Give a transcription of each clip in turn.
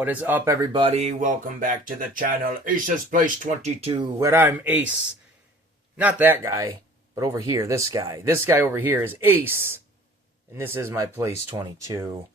What is up, everybody? Welcome back to the channel Ace's Place 22, where I'm Ace. Not that guy, but over here, this guy. This guy over here is Ace, and this is my Place 22.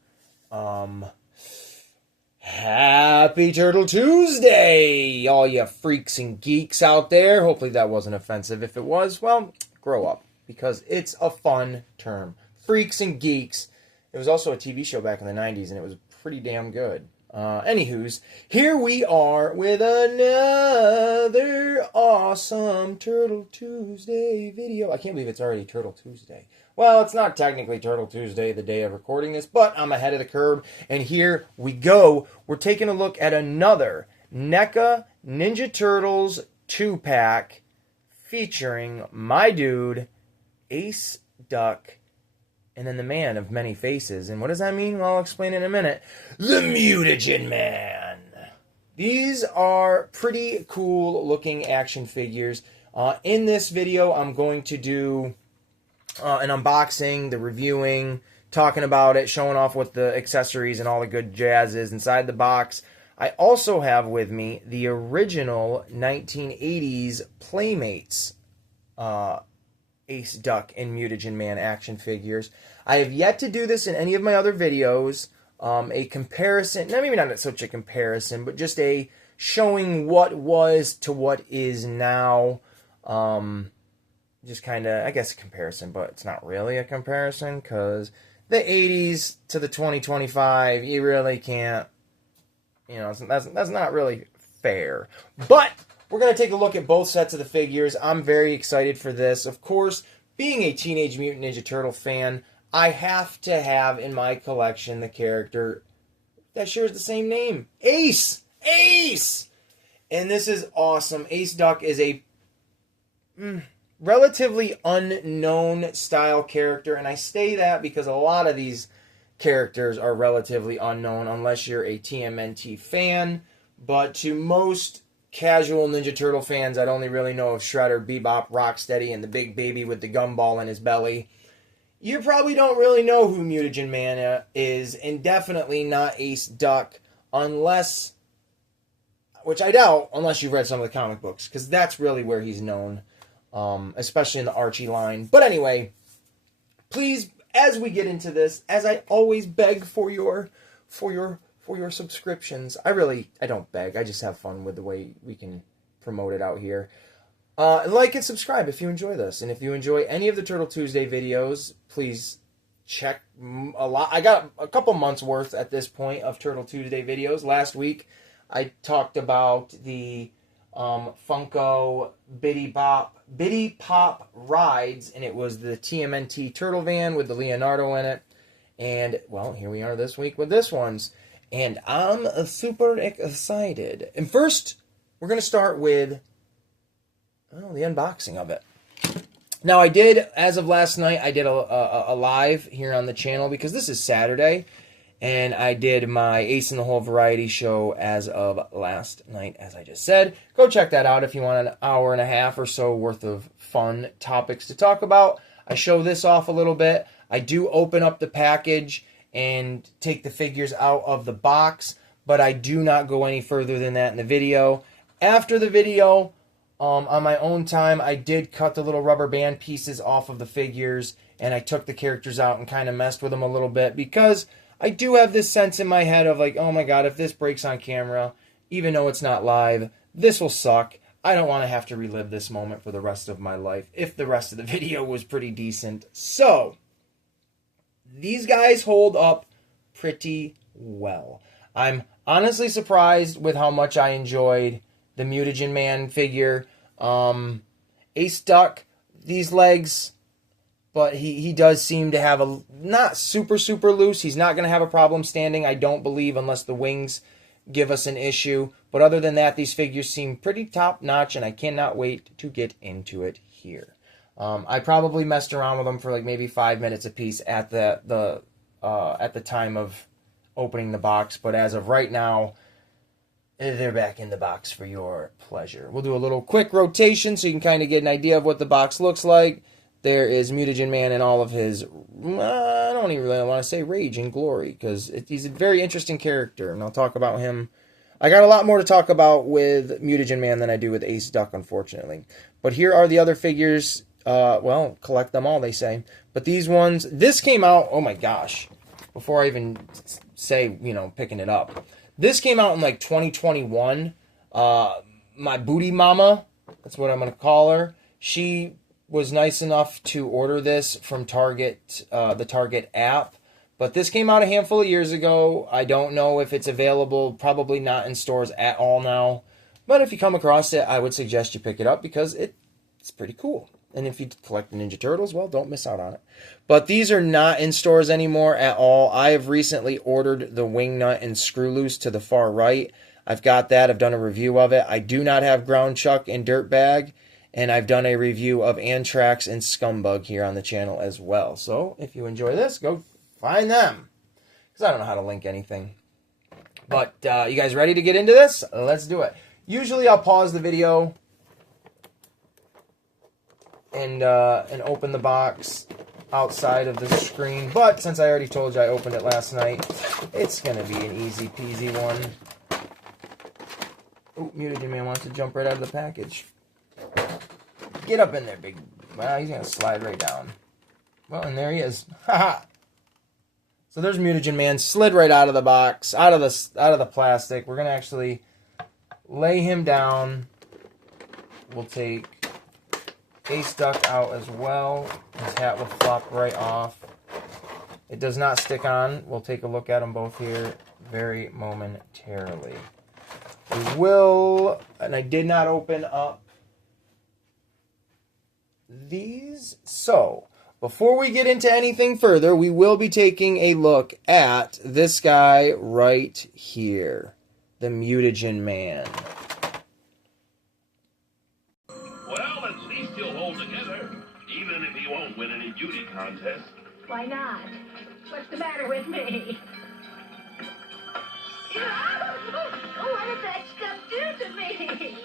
Happy Turtle Tuesday, all you freaks and geeks out there. Hopefully that wasn't offensive. If it was, well, grow up, because it's a fun term. Freaks and geeks. It was also a TV show back in the 90s, and it was pretty damn good. Anywho's, here we are with another awesome Turtle Tuesday video. I can't believe it's already Turtle Tuesday. Well, it's not technically Turtle Tuesday, the day of recording this, but I'm ahead of the curve, and here we go. We're taking a look at another NECA Ninja Turtles 2-pack featuring my dude, Ace Duck, and then the man of many faces. And what does that mean? Well, I'll explain in a minute. The Mutagen Man. These are pretty cool looking action figures. In this video, I'm going to do an unboxing, the reviewing, talking about it, showing off what the accessories and all the good jazz is inside the box. I also have with me the original 1980s Playmates Ace Duck and Mutagen Man action figures. I have yet to do this in any of my other videos. A comparison, maybe not such a comparison, but just a showing what was to what is now. Just kind of, I guess, a comparison, but it's not really a comparison, because the 80s to the 2025, you really can't, you know, that's not really fair. But we're going to take a look at both sets of the figures. I'm very excited for this. Of course, being a Teenage Mutant Ninja Turtle fan, I have to have in my collection the character that shares the same name. Ace! Ace! And this is awesome. Ace Duck is a relatively unknown style character, and I say that because a lot of these characters are relatively unknown unless you're a TMNT fan. But to most casual Ninja Turtle fans, I'd only really know of Shredder, Bebop, Rocksteady, and the big baby with the gumball in his belly. You probably don't really know who Mutagen Man is, and definitely not Ace Duck, unless, which I doubt, unless you've read some of the comic books, because that's really where he's known, especially in the Archie line. But anyway, please, as we get into this, as I always beg for your subscriptions. I don't beg. I just have fun with the way we can promote it out here. Like and subscribe if you enjoy this. And if you enjoy any of the Turtle Tuesday videos, please check a lot. I got a couple months worth at this point of Turtle Tuesday videos. Last week, I talked about the Funko Biddy Pop Rides, and it was the TMNT Turtle Van with the Leonardo in it. And, well, here we are this week with this one's. And I'm super excited. And first, we're going to start with the unboxing of it. Now, I did, as of last night, I did a live here on the channel, because this is Saturday. And I did my Ace in the Hole variety show as of last night, as I just said. Go check that out if you want an hour and a half or so worth of fun topics to talk about. I show this off a little bit. I do open up the package and take the figures out of the box, but I do not go any further than that in the video. After the video, on my own time, I did cut the little rubber band pieces off of the figures, and I took the characters out and kind of messed with them a little bit, because I do have this sense in my head of like, oh my god, if this breaks on camera, even though it's not live, this will suck. I don't want to have to relive this moment for the rest of my life, if the rest of the video was pretty decent. So, these guys hold up pretty well. I'm honestly surprised with how much I enjoyed the Mutagen Man figure. Ace Duck, these legs, but he does seem to have a, not super loose. He's not going to have a problem standing, I don't believe, unless the wings give us an issue. But other than that, these figures seem pretty top-notch, and I cannot wait to get into it here. I probably messed around with them for like maybe 5 minutes apiece at the time of opening the box, but as of right now, they're back in the box for your pleasure. We'll do a little quick rotation so you can kind of get an idea of what the box looks like. there is Mutagen Man in all of his, I don't even really want to say rage and glory, because he's a very interesting character, and I'll talk about him. I got a lot more to talk about with Mutagen Man than I do with Ace Duck, unfortunately. But here are the other figures. Well, collect them all, they say. But these ones, this came out, oh my gosh, before I even say, you know, picking it up. This came out in like 2021. My booty mama, that's what I'm going to call her, she was nice enough to order this from Target, the Target app. But this came out a handful of years ago. I don't know if it's available, probably not in stores at all now. But if you come across it, I would suggest you pick it up because it's pretty cool. And if you collect the Ninja Turtles, well, don't miss out on it. But these are not in stores anymore at all. I have recently ordered the Wingnut and Screw Loose to the far right. I've got that. I've done a review of it. I do not have Ground Chuck and Dirtbag. And I've done a review of Anthrax and Scumbug here on the channel as well. So if you enjoy this, go find them. Because I don't know how to link anything. But you guys ready to get into this? Let's do it. Usually I'll pause the video and open the box outside of the screen. But since I already told you I opened it last night, it's going to be an easy peasy one. Oh, Mutagen Man wants to jump right out of the package. Get up in there, big... Well, he's going to slide right down. Well, and there he is. Haha. So there's Mutagen Man. Slid right out of the box, out of the plastic. We're going to actually lay him down. We'll take Ace Duck out as well. His hat will flop right off. It does not stick on. We'll take a look at them both here very momentarily. We will... And I did not open up these. So, before we get into anything further, we will be taking a look at this guy right here, the Mutagen Man. Well, at least he'll hold together, even if he won't win any beauty contest. Why not? What's the matter with me? What did that stuff do to me?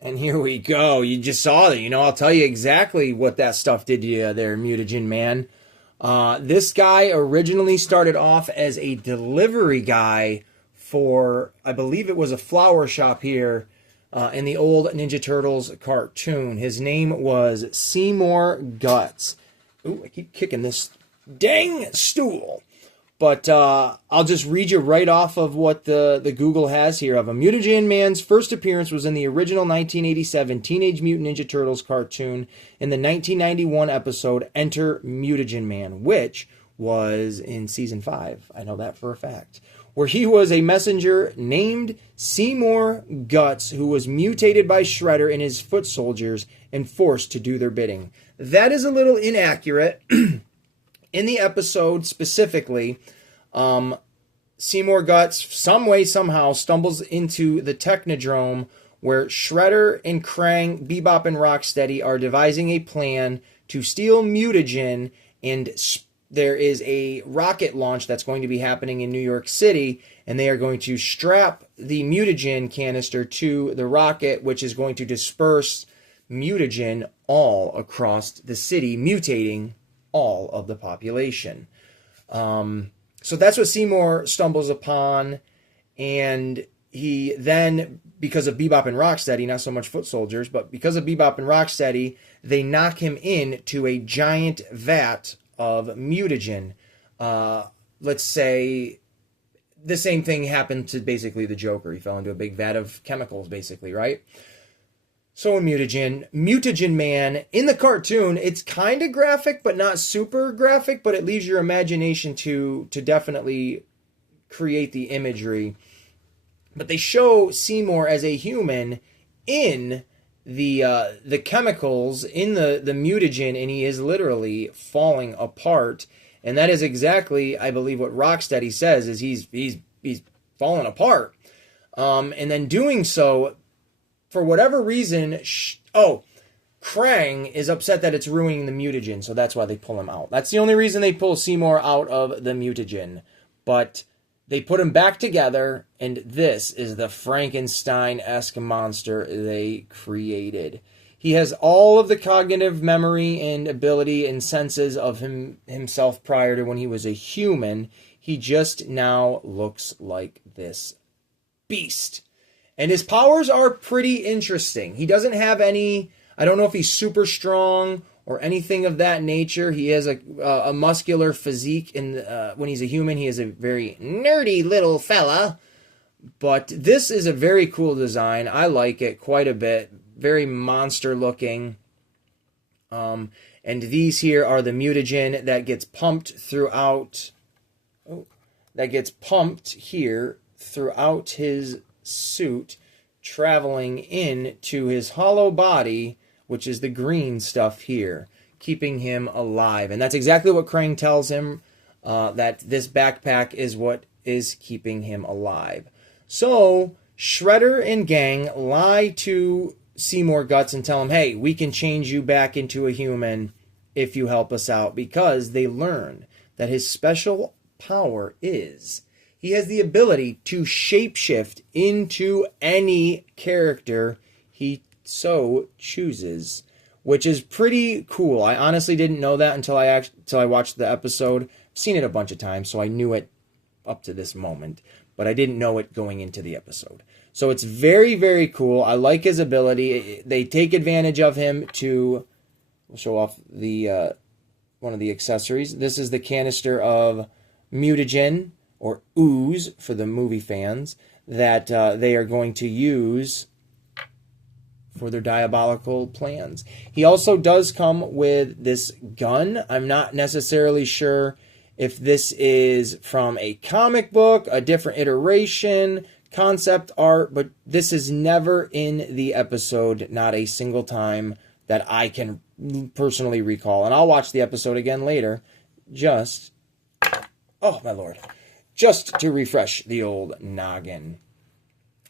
And here we go. You just saw that. You know, I'll tell you exactly what that stuff did to you there, Mutagen Man. This guy originally started off as a delivery guy for, I believe it was a flower shop here in the old Ninja Turtles cartoon. His name was Seymour Guts. Ooh, I keep kicking this dang stool. But I'll just read you right off of what the Google has here of him. Mutagen Man's first appearance was in the original 1987 Teenage Mutant Ninja Turtles cartoon in the 1991 episode Enter Mutagen Man, which was in Season 5. I know that for a fact. Where he was a messenger named Seymour Guts who was mutated by Shredder and his foot soldiers and forced to do their bidding. That is a little inaccurate. In the episode specifically, Seymour Guts, some way, somehow, stumbles into the Technodrome where Shredder and Krang, Bebop, and Rocksteady are devising a plan to steal Mutagen, and there is a rocket launch that's going to be happening in New York City, and they are going to strap the Mutagen canister to the rocket, which is going to disperse Mutagen all across the city, mutating all of the population. So that's what Seymour stumbles upon, and he then, because of Bebop and Rocksteady, not so much foot soldiers, but because of Bebop and Rocksteady, they knock him into a giant vat of mutagen. Let's say the same thing happened to basically the Joker. He fell into a big vat of chemicals, basically, right? So in Mutagen Man, in the cartoon, it's kind of graphic, but not super graphic, but it leaves your imagination to definitely create the imagery. But they show Seymour as a human in the chemicals in the mutagen, and he is literally falling apart. And that is exactly, I believe, what Rocksteady says, is he's falling apart. And then doing so, for whatever reason, Krang is upset that it's ruining the mutagen, so that's why they pull him out. That's the only reason they pull Seymour out of the mutagen. But they put him back together, and this is the Frankenstein-esque monster they created. He has all of the cognitive memory and ability and senses of himself prior to when he was a human. He just now looks like this beast. And his powers are pretty interesting. He doesn't have any, I don't know if he's super strong or anything of that nature. He has a muscular physique, and when he's a human, he is a very nerdy little fella. But this is a very cool design. I like it quite a bit. Very monster looking. And these here are the mutagen that gets pumped throughout. That gets pumped here throughout his suit, traveling into his hollow body, which is the green stuff here, keeping him alive. And that's exactly what Krang tells him, that this backpack is what is keeping him alive. So Shredder and gang lie to Seymour Guts and tell him, hey, we can change you back into a human if you help us out, because they learn that his special power is he has the ability to shapeshift into any character he so chooses, which is pretty cool. I honestly didn't know that until I watched the episode. I've seen it a bunch of times, so I knew it up to this moment, but I didn't know it going into the episode. So it's very, very cool. I like his ability. They take advantage of him to show off the one of the accessories. This is the canister of mutagen, or ooze for the movie fans, that they are going to use for their diabolical plans. He also does come with this gun. I'm not necessarily sure if this is from a comic book, a different iteration, concept art, but this is never in the episode, not a single time that I can personally recall. And I'll watch the episode again later, just, oh my lord, just to refresh the old noggin.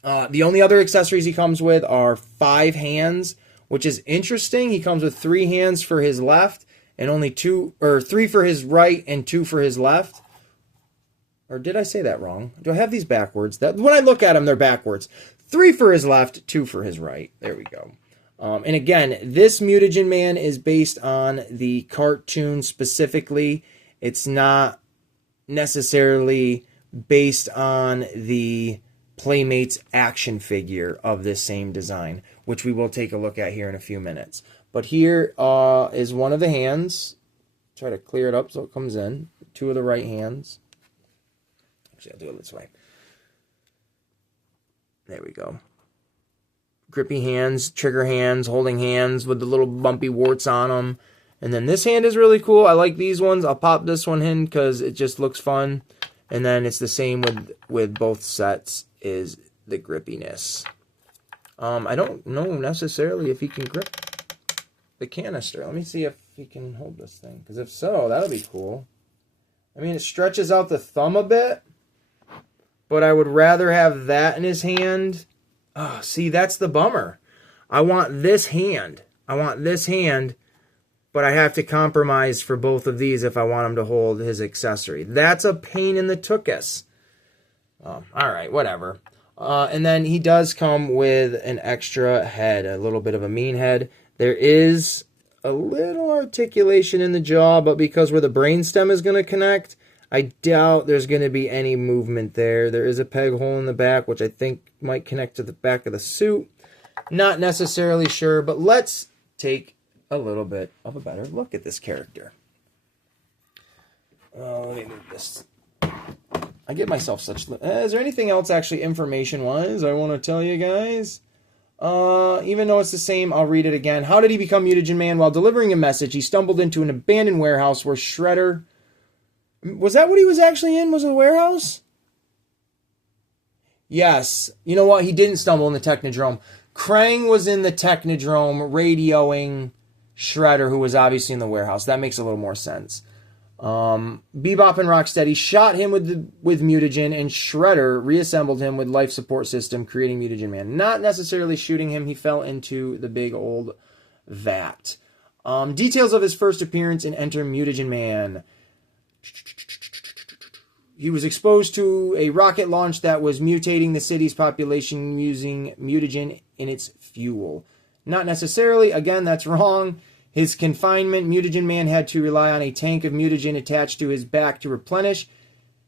The only other accessories he comes with are 5 hands, which is interesting. He comes with 3 hands for his left and only 3 for his right and 2 for his left. Or did I say that wrong? Do I have these backwards? When I look at them, they're backwards. 3 for his left, 2 for his right. There we go. And again, this Mutagen Man is based on the cartoon specifically. It's not necessarily based on the Playmates action figure of this same design, which we will take a look at here in a few minutes. But here is one of the hands. Try to clear it up so it comes in. 2 of the right hands. Actually, I'll do it this way. There we go. Grippy hands, trigger hands, holding hands with the little bumpy warts on them. And then this hand is really cool. I like these ones. I'll pop this one in because it just looks fun. And then it's the same with both sets, is the grippiness. I don't know necessarily if he can grip the canister. Let me see if he can hold this thing, because if so, that'll be cool. I mean, it stretches out the thumb a bit, but I would rather have that in his hand. Oh, see, that's the bummer. I want this hand. But I have to compromise for both of these if I want him to hold his accessory. That's a pain in the tuchus. Oh, all right, whatever. And then he does come with an extra head, a little bit of a mean head. There is a little articulation in the jaw, but because where the brainstem is going to connect, I doubt there's going to be any movement there. There is a peg hole in the back, which I think might connect to the back of the suit. Not necessarily sure, but let's take a little bit of a better look at this character. Let me move this. I get myself such... is there anything else actually information-wise I want to tell you guys? Even though it's the same, I'll read it again. How did he become Mutagen Man? While delivering a message, he stumbled into an abandoned warehouse where Shredder... Was that what he was actually in? Was it a warehouse? Yes. You know what? He didn't stumble in the Technodrome. Krang was in the Technodrome radioing Shredder, who was obviously in the warehouse. That makes a little more sense. Bebop and Rocksteady shot him with Mutagen, and Shredder reassembled him with life support system, creating Mutagen Man. Not necessarily shooting him. He fell into the big old vat. Details of his first appearance in Enter Mutagen Man. He was exposed to a rocket launch that was mutating the city's population using mutagen in its fuel. Not necessarily. Again, that's wrong. His confinement, Mutagen Man had to rely on a tank of mutagen attached to his back to replenish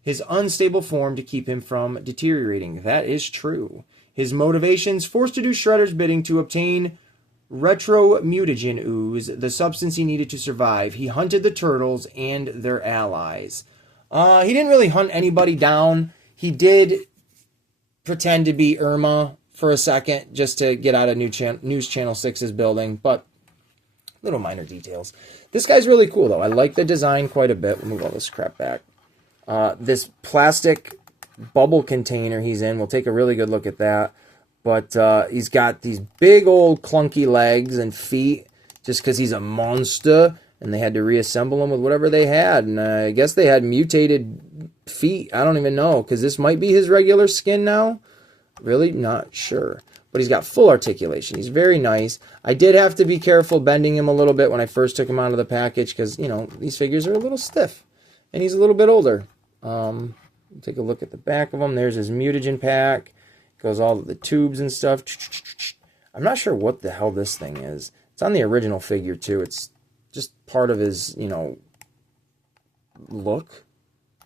his unstable form to keep him from deteriorating. That is true. His motivations: forced to do Shredder's bidding to obtain retro-mutagen ooze, the substance he needed to survive. He hunted the turtles and their allies. He didn't really hunt anybody down. He did pretend to be Irma for a second just to get out of News Channel 6's building, but little minor details. This guy's really cool, though. I like the design quite a bit. We'll move all this crap back. This plastic bubble container he's in, we'll take a really good look at that. But he's got these big old clunky legs and feet just because he's a monster, and they had to reassemble him with whatever they had. And I guess they had mutated feet. I don't even know, because this might be his regular skin now. Really not sure. But he's got full articulation. He's very nice. I did have to be careful bending him a little bit when I first took him out of the package because, you know, these figures are a little stiff. And he's a little bit older. Take a look at the back of him. There's his mutagen pack. Goes all the tubes and stuff. I'm not sure what the hell this thing is. It's on the original figure, too. It's just part of his, you know, look,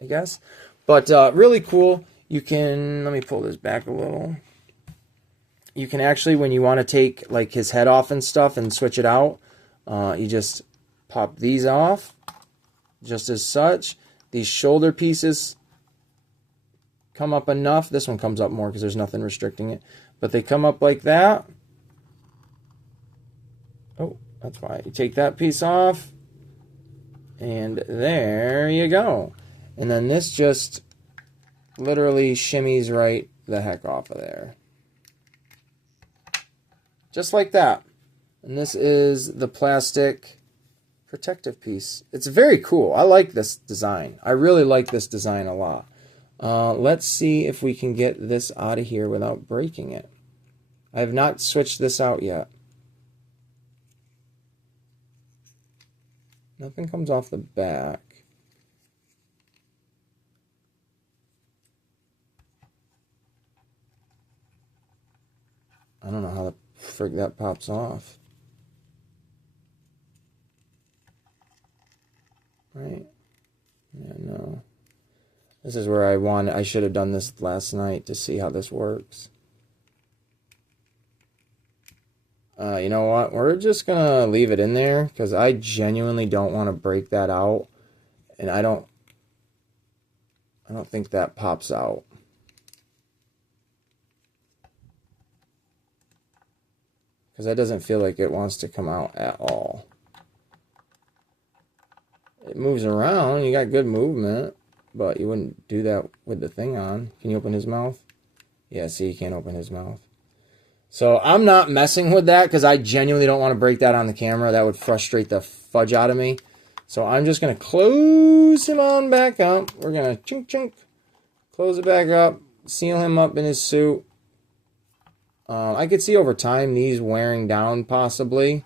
I guess. But really cool. You can, let me pull this back a little. You can actually, when you want to take like his head off and stuff and switch it out, you just pop these off, just as such. These shoulder pieces come up enough. This one comes up more because there's nothing restricting it. But they come up like that. Oh, that's why. You take that piece off. And there you go. And then this just literally shimmies right the heck off of there. Just like that. And this is the plastic protective piece. It's very cool. I like this design. I really like this design a lot. Let's see if we can get this out of here without breaking it. I have not switched this out yet. Nothing comes off the back. I don't know how the frick that pops off. Right? Yeah, no. This is where I should have done this last night to see how this works. You know what? We're just going to leave it in there because I genuinely don't want to break that out. And I don't think that pops out. Because that doesn't feel like it wants to come out at all. It moves around. You got good movement. But you wouldn't do that with the thing on. Can you open his mouth? Yeah, see, you can't open his mouth. So I'm not messing with that because I genuinely don't want to break that on the camera. That would frustrate the fudge out of me. So I'm just going to close him on back up. We're going to chink chink. Close it back up. Seal him up in his suit. I could see over time these wearing down possibly.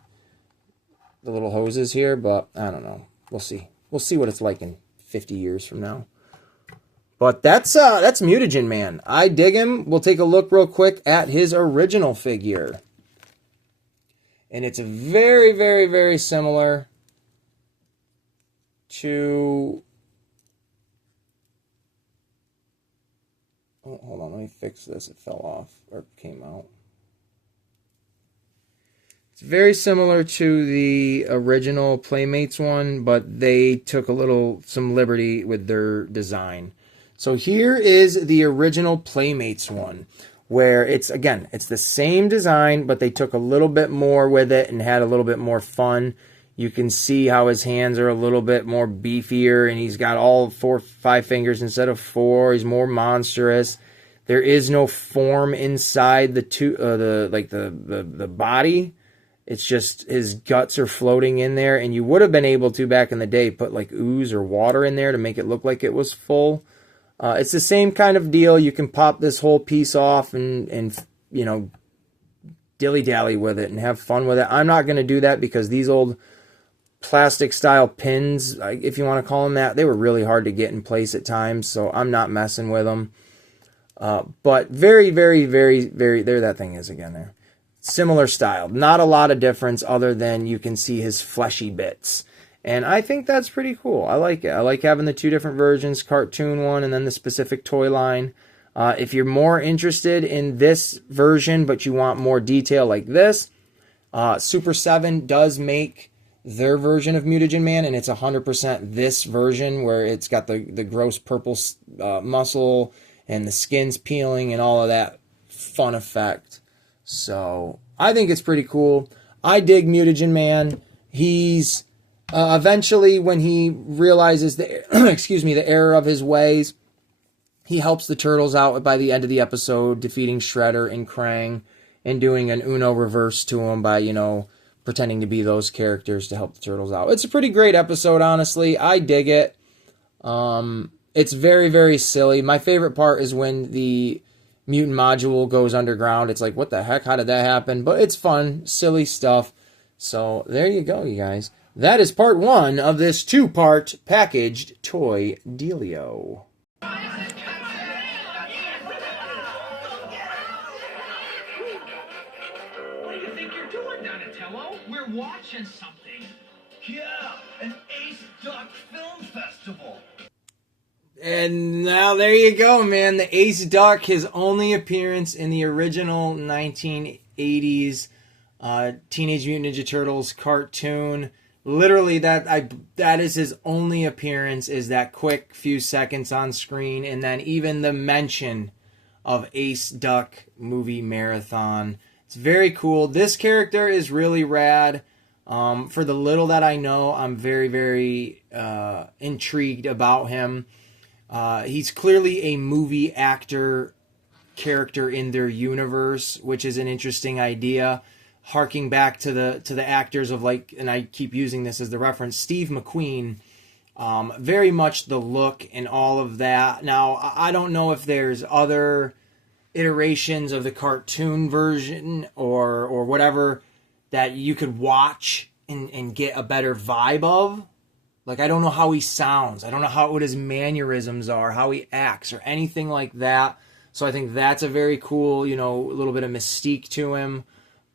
The little hoses here, but I don't know. We'll see. We'll see what it's like in 50 years from now. But that's Mutagen Man. I dig him. We'll take a look real quick at his original figure. And it's very, very, very similar to... Oh, hold on, let me fix this. It fell off, or came out. It's very similar to the original Playmates one, but they took some liberty with their design. So here is the original Playmates one, where it's the same design, but they took a little bit more with it and had a little bit more fun. You can see how his hands are a little bit more beefier, and he's got all 5 fingers instead of 4. He's more monstrous. There is no form inside the body. It's just his guts are floating in there, and you would have been able to back in the day put like ooze or water in there to make it look like it was full. It's the same kind of deal. You can pop this whole piece off and you know, dilly-dally with it and have fun with it. I'm not going to do that because these old plastic-style pins, if you want to call them that, they were really hard to get in place at times, so I'm not messing with them. But very, very, very, very, there that thing is again there. similar style. Not a lot of difference other than you can see his fleshy bits. And I think that's pretty cool. I like it. I like having the two different versions, cartoon one and then the specific toy line. If you're more interested in this version, but you want more detail like this, Super 7 does make their version of Mutagen Man, and it's 100% this version where it's got the gross purple muscle and the skin's peeling and all of that fun effect. So I think it's pretty cool. I dig Mutagen Man. He's eventually, when he realizes the the error of his ways, he helps the turtles out by the end of the episode, defeating Shredder and Krang and doing an Uno reverse to him by, pretending to be those characters to help the turtles out. It's a pretty great episode, honestly. I dig it. It's very, very silly. My favorite part is when the mutant module goes underground. It's like, what the heck? How did that happen? But it's fun, silly stuff. So there you go, you guys. That is part 1 of this 2-part packaged toy dealio. We're watching something. Yeah, an Ace Duck Film Festival. And now there you go, man. The Ace Duck, his only appearance in the original 1980s Teenage Mutant Ninja Turtles cartoon. Literally, that is his only appearance, is that quick few seconds on screen, and then even the mention of Ace Duck movie marathon. It's very cool. This character is really rad. For the little that I know, I'm very, very intrigued about him. He's clearly a movie actor character in their universe, which is an interesting idea. Harking back to the actors of, like, and I keep using this as the reference, Steve McQueen. Very much the look and all of that. Now, I don't know if there's other iterations of the cartoon version or whatever that you could watch and get a better vibe of. Like, I don't know how he sounds. I don't know what his mannerisms are, how he acts, or anything like that. So I think that's a very cool, a little bit of mystique to him.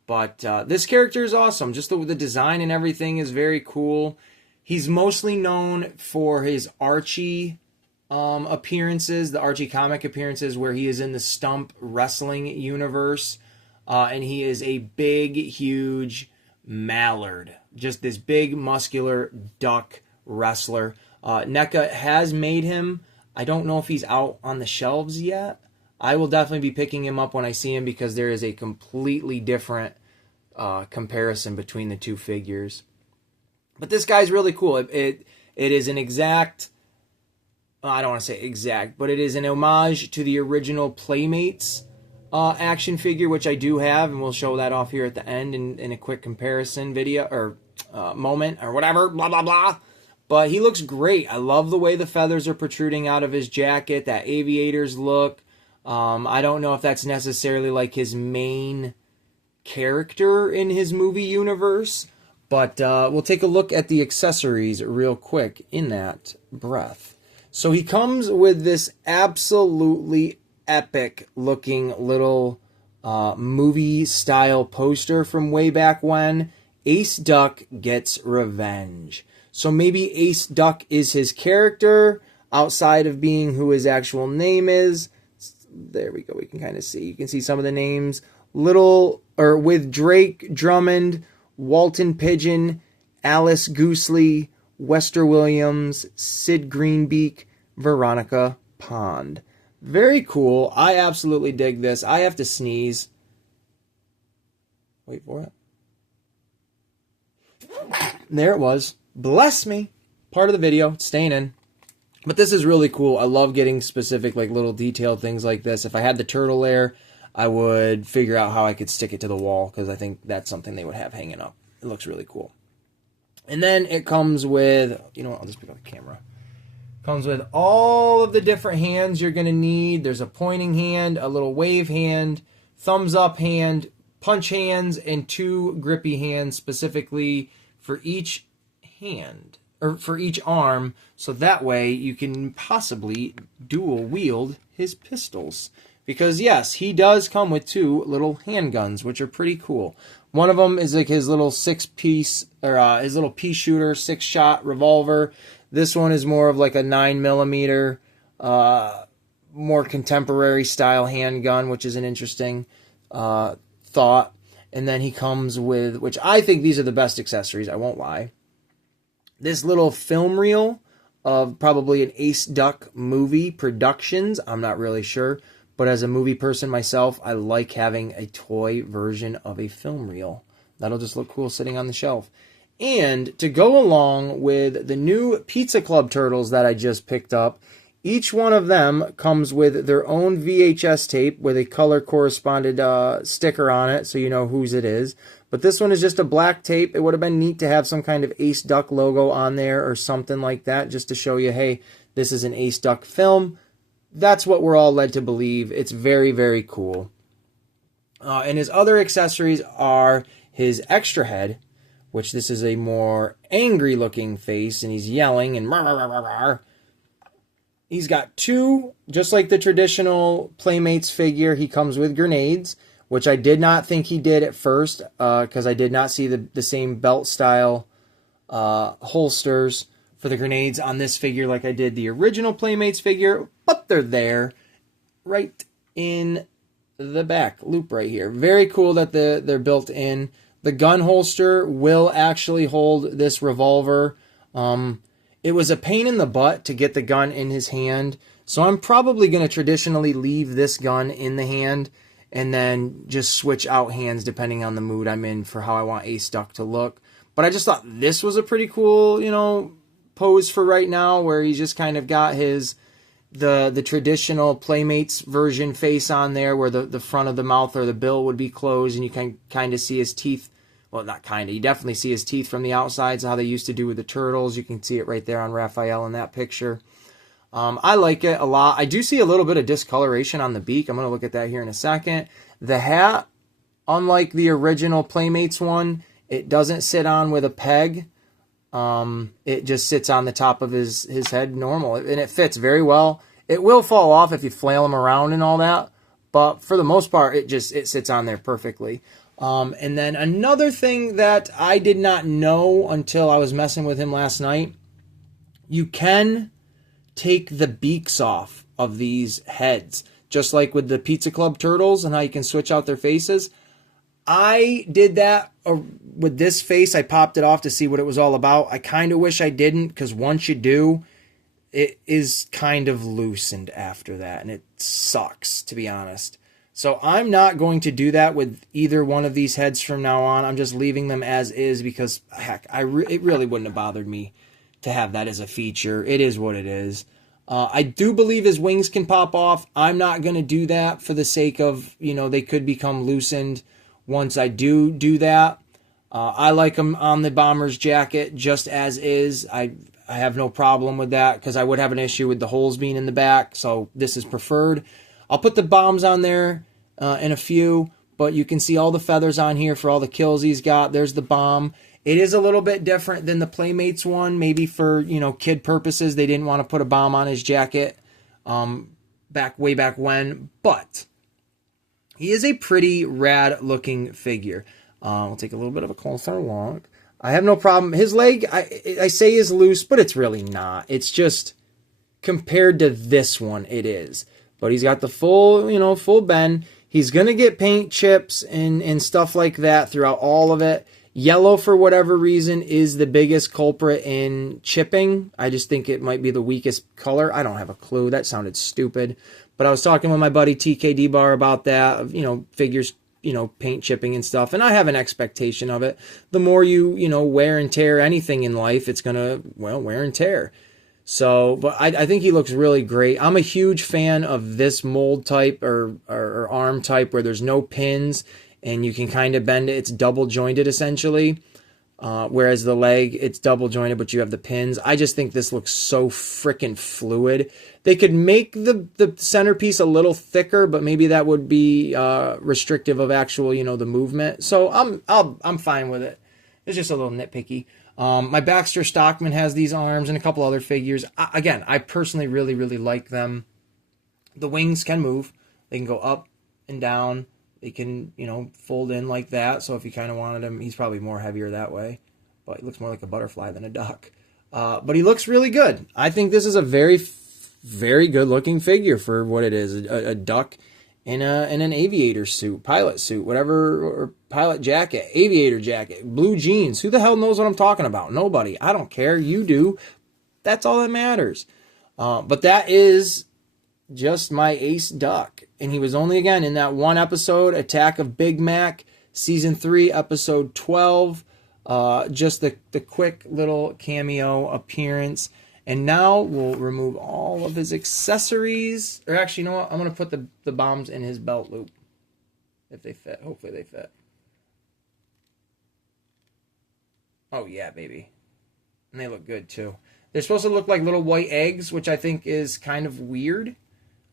But this character is awesome. Just the design and everything is very cool. He's mostly known for his Archie appearances, the Archie comic appearances, where he is in the Stump wrestling universe. And he is a big, huge mallard. Just this big, muscular duck wrestler. NECA has made him. I don't know if he's out on the shelves yet. I will definitely be picking him up when I see him, because there is a completely different comparison between the two figures. But this guy's really cool. It is an exact, I don't want to say exact, but it is an homage to the original Playmates action figure, which I do have, and we'll show that off here at the end in a quick comparison video or moment or whatever, blah, blah, blah. But he looks great. I love the way the feathers are protruding out of his jacket, that aviator's look. I don't know if that's necessarily like his main character in his movie universe, but we'll take a look at the accessories real quick in that breath. So he comes with this absolutely epic looking little movie style poster from way back when. Ace Duck Gets Revenge. So maybe Ace Duck is his character outside of being who his actual name is. There we go. We can kind of see. You can see some of the names. With Drake Drummond, Walton Pigeon, Alice Goosley, Wester Williams, Sid Greenbeak, Veronica Pond. Very cool. I absolutely dig this. I have to sneeze. Wait for it. There it was. Bless me. Part of the video. It's staying in. But this is really cool. I love getting specific, like, little detailed things like this. If I had the turtle lair, I would figure out how I could stick it to the wall, because I think that's something they would have hanging up. It looks really cool. And then it comes with, I'll just pick up the camera. Comes with all of the different hands you're going to need. There's a pointing hand, a little wave hand, thumbs up hand, punch hands, and 2 grippy hands specifically for each hand, or for each arm, so that way you can possibly dual wield his pistols. Because yes, he does come with 2 little handguns, which are pretty cool. One of them is like his little 6-piece, or his little pea shooter 6-shot revolver. This one is more of like a 9mm, more contemporary style handgun, which is an interesting thought. And then he comes with, which I think these are the best accessories, I won't lie, this little film reel of probably an Ace Duck movie productions. I'm not really sure. But as a movie person myself, I like having a toy version of a film reel. That'll just look cool sitting on the shelf. And to go along with the new Pizza Club turtles that I just picked up, each one of them comes with their own VHS tape with a color corresponded sticker on it, so you know whose it is. But this one is just a black tape. It would have been neat to have some kind of Ace Duck logo on there or something like that, just to show you, hey, this is an Ace Duck film. That's what we're all led to believe. It's very, very cool. And his other accessories are his extra head, which this is a more angry looking face, and he's yelling and rah, rah, rah, rah, rah. He's got 2, just like the traditional Playmates figure, he comes with grenades, which I did not think he did at first, because I did not see the same belt style holsters for the grenades on this figure like I did the original Playmates figure, but they're there right in the back loop right here. Very cool that they're built in. The gun holster will actually hold this revolver. It was a pain in the butt to get the gun in his hand, so I'm probably going to traditionally leave this gun in the hand and then just switch out hands depending on the mood I'm in for how I want Ace Duck to look. But I just thought this was a pretty cool, pose for right now, where he's just kind of got the traditional Playmates version face on there, where the front of the mouth or the bill would be closed, and you can kind of see his teeth. Well, not kind of. You definitely see his teeth from the outside, so how they used to do with the turtles. You can see it right there on Raphael in that picture. I like it a lot. I do see a little bit of discoloration on the beak. I'm going to look at that here in a second. The hat, unlike the original Playmates one, it doesn't sit on with a peg. It just sits on the top of his head normal, and it fits very well. It will fall off if you flail him around and all that, but for the most part, it sits on there perfectly. And then another thing that I did not know until I was messing with him last night, you can take the beaks off of these heads, just like with the Pizza Club turtles and how you can switch out their faces. I did that with this face. I popped it off to see what it was all about. I kind of wish I didn't, because once you do, it is kind of loosened after that, and it sucks, to be honest. So I'm not going to do that with either one of these heads from now on. I'm just leaving them as is, because, heck, it really wouldn't have bothered me to have that as a feature. It is what it is. I do believe his wings can pop off. I'm not going to do that for the sake of, they could become loosened once I do that. I like him on the bomber's jacket just as is. I have no problem with that, because I would have an issue with the holes being in the back, so this is preferred. I'll put the bombs on there in a few, but you can see all the feathers on here for all the kills he's got. There's the bomb. It is a little bit different than the Playmates one, maybe for, kid purposes. They didn't want to put a bomb on his jacket way back when, but he is a pretty rad looking figure. We'll take a little bit of a closer look. I have no problem. His leg, I say is loose, but it's really not. It's just, compared to this one, it is. But he's got the full, full bend. He's going to get paint chips and stuff like that throughout all of it. Yellow, for whatever reason, is the biggest culprit in chipping. I just think it might be the weakest color. I don't have a clue. That sounded stupid. But I was talking with my buddy TKD Bar about that, figures, paint chipping and stuff. And I have an expectation of it. The more you, wear and tear anything in life, it's going to, wear and tear. So, but I think he looks really great. I'm a huge fan of this mold type or arm type where there's no pins and you can kind of bend it. It's double jointed essentially. Whereas the leg, it's double jointed, but you have the pins. I just think this looks so freaking fluid. They could make the centerpiece a little thicker, but maybe that would be restrictive of actual, the movement. So I'm fine with it. It's just a little nitpicky. My Baxter Stockman has these arms and a couple other figures. Again, I personally really, really like them. The wings can move. They can go up and down. They can, fold in like that. So if you kind of wanted him, he's probably more heavier that way. But he looks more like a butterfly than a duck. But he looks really good. I think this is a very, very good looking figure for what it is. A duck in an aviator suit, pilot suit, whatever, or pilot jacket, aviator jacket, blue jeans. Who the hell knows what I'm talking about? Nobody. I don't care. You do. That's all that matters. But that is just my ace duck. And he was only, again, in that one episode, Attack of Big Mac, Season 3, Episode 12. Just the quick little cameo appearance. And now we'll remove all of his accessories. Or actually, you know what? I'm going to put the bombs in his belt loop. If they fit. Hopefully they fit. Oh, yeah, baby. And they look good, too. They're supposed to look like little white eggs, which I think is kind of weird.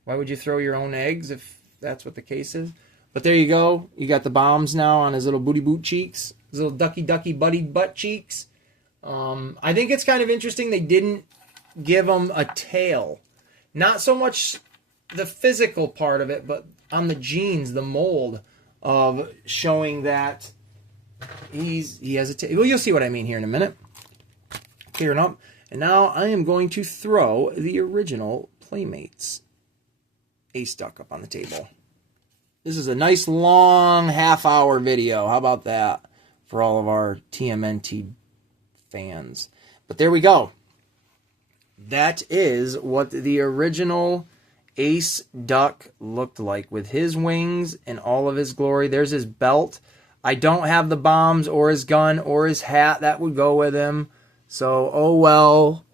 Why would you throw your own eggs if that's what the case is? But there you go. You got the bombs now on his little booty boot cheeks. His little ducky buddy butt cheeks. I think it's kind of interesting they didn't give him a tail. Not so much the physical part of it, but on the genes, the mold of showing that he has a tail. Well, you'll see what I mean here in a minute. Clearing up. And now I am going to throw the original Playmates Ace Duck up on the table. This is a nice long half-hour video. How about that for all of our TMNT fans? But there we go. That is what the original Ace Duck looked like with his wings and all of his glory. There's his belt. I don't have the bombs or his gun or his hat that would go with him. So, oh well,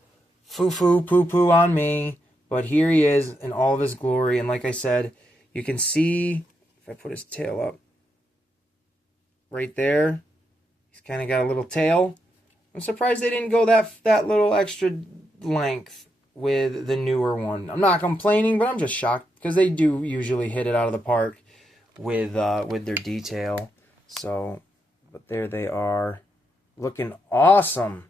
foo-foo, poo-poo on me. But here he is in all of his glory. And like I said, you can see, if I put his tail up, right there, he's kind of got a little tail. I'm surprised they didn't go that little extra length with the newer one. I'm not complaining, but I'm just shocked because they do usually hit it out of the park with their detail. So, but there they are, looking awesome.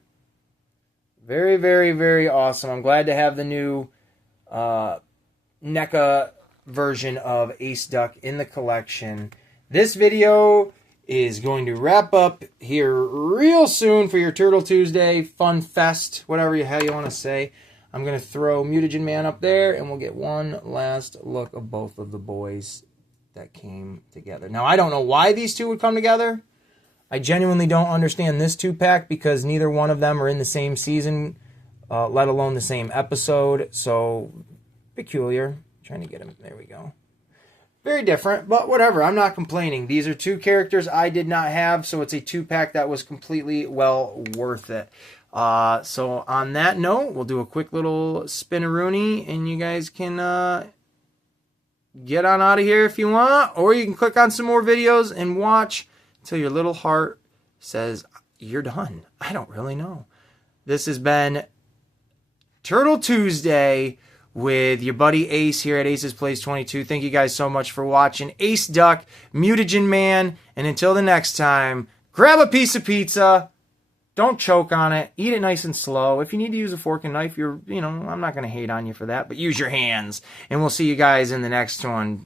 Very, very, very awesome. I'm glad to have the new NECA version of Ace Duck in the collection. This video is going to wrap up here real soon for your Turtle Tuesday Fun Fest, whatever the hell you want to say. I'm going to throw Mutagen Man up there, and we'll get one last look of both of the boys that came together. Now, I don't know why these two would come together. I genuinely don't understand this 2-pack because neither one of them are in the same season, let alone the same episode. So, peculiar. Trying to get him. There we go. Very different, but whatever. I'm not complaining. These are two characters I did not have, so it's a 2-pack that was completely well worth it. So, on that note, we'll do a quick little spinaroonie, and you guys can get on out of here if you want, or you can click on some more videos and watch till your little heart says you're done. I don't really know. This has been Turtle Tuesday with your buddy Ace here at Ace's Place 22. Thank you guys so much for watching. Ace Duck, Mutagen Man, and until the next time, grab a piece of pizza. Don't choke on it. Eat it nice and slow. If you need to use a fork and knife, I'm not going to hate on you for that, but use your hands. And we'll see you guys in the next one.